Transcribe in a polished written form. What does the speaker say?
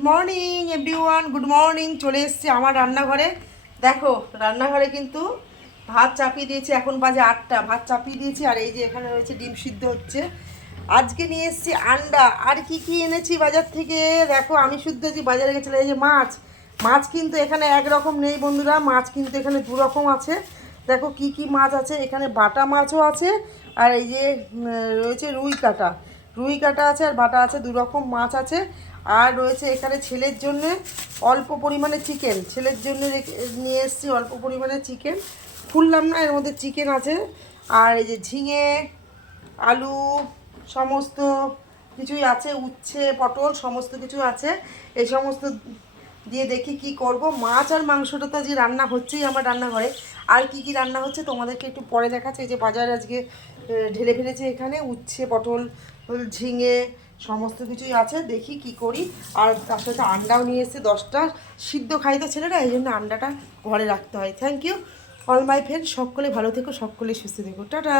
Good morning everyone, good morning. চলে এসেছি আমার রান্নাঘরে। দেখো রান্নাঘরে কিন্তু ভাত চাপিয়ে দিয়েছি, এখন বাজে 8টা। ভাত চাপিয়ে দিয়েছি আর এই যে এখানে রয়েছে ডিম সিদ্ধ হচ্ছে। আজকে নিয়ে এসেছি আন্ডা আর কি কি এনেছি বাজার থেকে দেখো। আমি শুদ্ধ আছি বাজারে গেছিলাম। এই যে মাছ, মাছ কিন্তু এখানে একরকম নেই বন্ধুরা, মাছ কিন্তু এখানে দু রকম আছে। দেখো কি কি মাছ আছে এখানে, বাটা মাছও আছে আর এই যে রয়েছে রুই কাটা। রুই কাটা আছে আর বাটা আছে, দু রকম মাছ আছে। আর রয়েছে এখানে ছেলের জন্য অল্প পরিমাণে চিকেন, ছেলের জন্য নিয়ে এসেছি অল্প পরিমাণে চিকেন। খুললাম না, এর মধ্যে চিকেন আছে। আর এই যে ঝিঙে, আলু, সমস্ত কিছুই আছে, উচ্ছে, পটল সমস্ত কিছু আছে। এই সমস্ত দিয়ে দেখি কি করব। মাছ আর মাংসটা তো আজকে রান্না হচ্ছেই আমার রান্নাঘরে। আর কি কি রান্না হচ্ছে তোমাদেরকে একটু পরে দেখাচ্ছে। এই যে বাজারে আজকে ঢেলে ফেলেছে, এখানে উচ্ছে, পটল, ঝিঙে সমস্ত কিছুই আছে। দেখি কি করি। আর তার সাথে আন্ডাও নিয়ে এসেছে 10টা। সিদ্ধ খাই তো ছেলেরা, এই জন্য আন্ডাটা ঘরে রাখতে হয়। Thank you all my friend, সকলে ভালো থেকো, সকলে সুস্থ থেকো, টাটা।